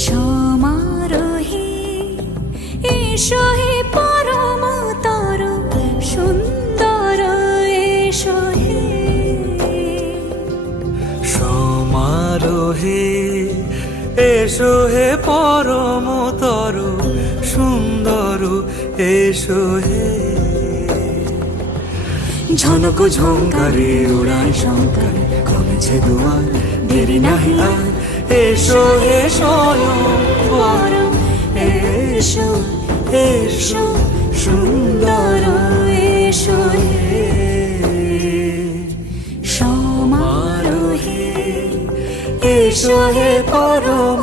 সমারোহে এসো হে পরমতর সুন্দর এসো হে। সমারোহে এসো হে পরমতর সুন্দর এসো হে। ঝনক ঝঙ্কারে উড়ায় শঙ্কার কমেছে দুয়ার দেরি নাহি আর। এসো হে স্বয়ং পরম এসো এসো সুন্দর এসো হে। সমারোহে এসো হে পরম